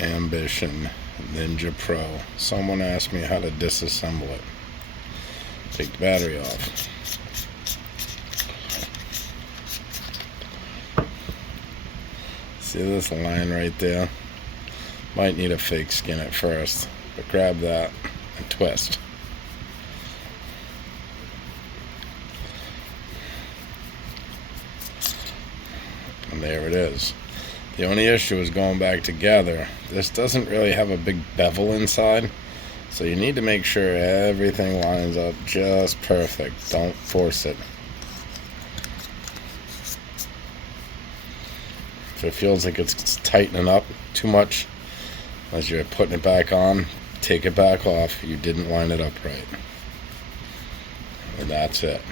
Ambition Ninja Pro. Someone asked me how to disassemble it. Take the battery off. See this line right there? Might need a fake skin at first, but grab that and twist. And there it is. The only issue is going back together. This doesn't really have a big bevel inside, so you need to make sure everything lines up just perfect. Don't force it. If it feels like it's tightening up too much as you're putting it back on, take it back off. You didn't line it up right. And that's it.